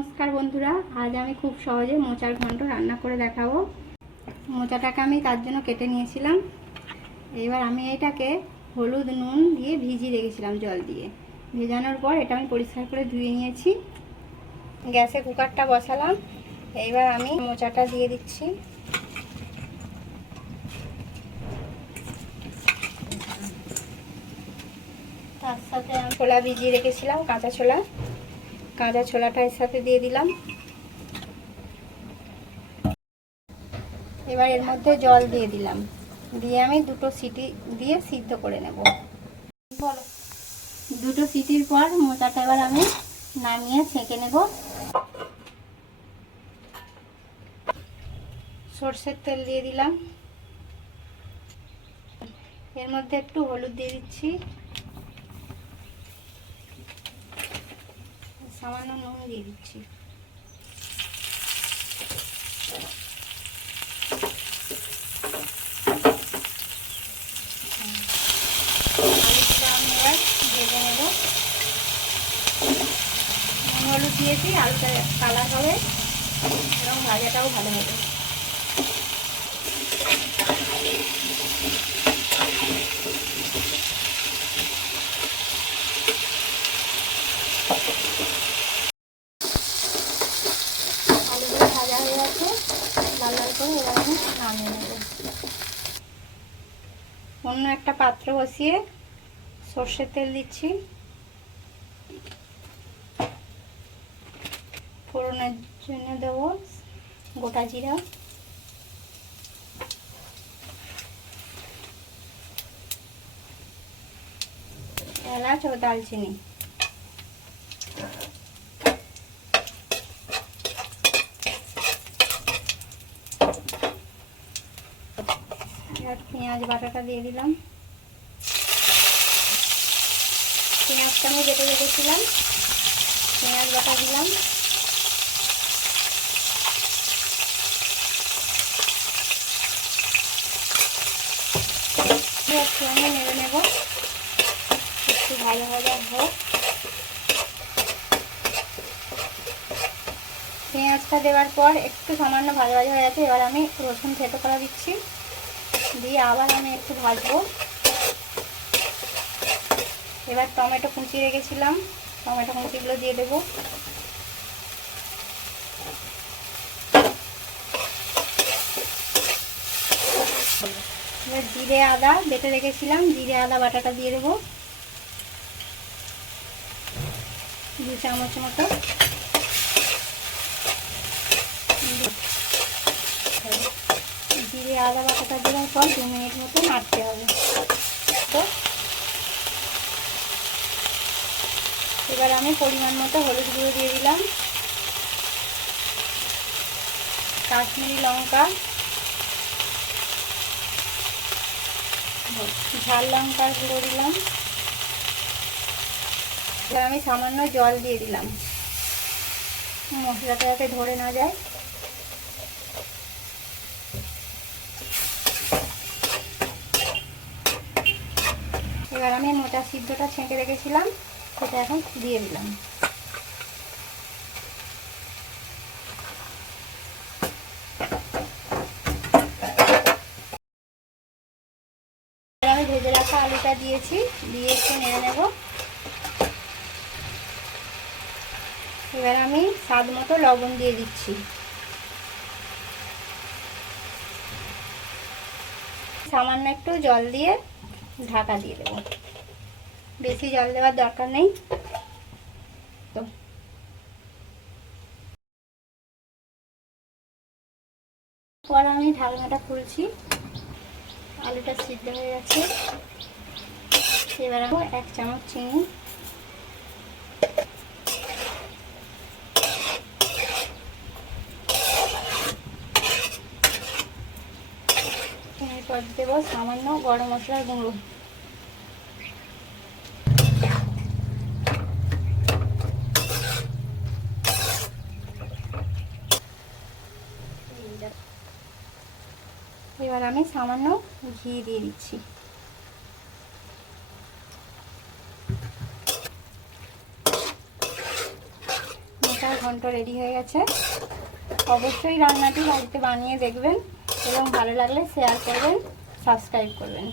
নমস্কার বন্ধুরা, আজ আমি খুব সহজে মোচার ঘন্ট রান্না করে দেখাবো। মোচাটাকে আমি তার জন্য কেটে নিয়েছিলাম। এবার আমি এটাকে হলুদ নুন দিয়ে ভিজিয়ে রেখেছিলাম জল দিয়ে। ভেজানোর পর এটা আমি পরিষ্কার করে ধুয়ে নিয়েছি। গ্যাসে কুকারটা বসালাম। এইবার আমি মোচাটা দিয়ে দিচ্ছি। তার সাথে আমি ছোলা ভিজিয়ে রেখেছিলাম, কাঁচা ছোলাটা এর সাথে দিয়ে দিলাম। এবার এর মধ্যে জল দিয়ে দিলাম, দিয়ে আমি দুটো সিটি দিয়ে সিদ্ধ করে নেব। দুটো সিটির পর মোচাটা এবার আমি নামিয়ে ছেঁকে নেব। সরষের তেল দিয়ে দিলাম, এর মধ্যে একটু হলুদ দিয়ে দিচ্ছি, সামান্য নুন দিয়ে দিচ্ছি। আমি এবার ভেজে নেব। নুন হলুদ দিয়েছি, আলুটা কালার হবে এবং ভাজাটাও ভালো হবে। আলুগুলো ভাজা হয়ে গেছে লাল লাল করে, এবার আমি নামিয়ে নেব। অন্য একটা পাত্র বসিয়ে সর্ষের তেল দিচ্ছি, ফোড়নের জন্য দেবো গোটা জিরা, এলাচ ও দালচিনি। পেঁয়াজ বাটাটা দিয়ে দিলাম। পেঁয়াজটা আমি কেটে রেখেছিলাম, পেঁয়াজ বাটা দিলাম। একটু আমি নেড়ে নেব, একটু ভালো ভাজা হোক। পেঁয়াজটা দেওয়ার পর একটু সামান্য ভাজা ভাজা হয়ে গেছে। এবার আমি রসুন থেতো করা দিচ্ছি, দিয়ে আবার আমি একটু ভাজবো। এবার টমেটো কুচি রেখেছিলাম, টমেটো কুচিগুলো দিয়ে দেবো। এবার জিরে আদা বেটে রেখেছিলাম, জিরে আদা বাটাটা দিয়ে দেবো 2 চামচ মতো। জিরে আদা বাটাটা দেওয়ার পর 2 মিনিট মতো নাড়তে হবে। তো এবার আমি পরিমাণ মতো হলুদ গুঁড়ো দিয়ে দিলাম, কাশ্মীরি লঙ্কা, ঝাল লঙ্কার গুঁড়ো দিলাম। এবার আমি সামান্য জল দিয়ে দিলাম, মশলাটা যাতে ধরে না যায়। এবার আমি মোচা সিদ্ধটা ছেঁকে রেখেছিলাম, সেটা এখন দিয়ে দিলাম। আমি ভেজে রাখা আলুটা দিয়েছি, দিয়ে একটু নেড়ে নেব। এবার আমি স্বাদ মতো লবণ দিয়ে দিচ্ছি। সামান্য একটু জল দিয়ে ঢাকা দিয়ে দেবো, বেশি জল দেওয়ার দরকার নেই। তো পর আমি ঢাকনাটা খুলছি, আলুটা সিদ্ধ হয়ে গেছে। এবার আমি 1 চামচ চিনি, এরপর দেবো সামান্য গরম মশলার গুঁড়ো। এবার আমি সামান্য ঘি দিয়ে দিচ্ছি। মোচার ঘন্ট রেডি হয়ে গেছে। অবশ্যই রান্নাটি বাড়িতে বানিয়ে দেখবেন এবং ভালো লাগলে শেয়ার করবেন, সাবস্ক্রাইব করবেন।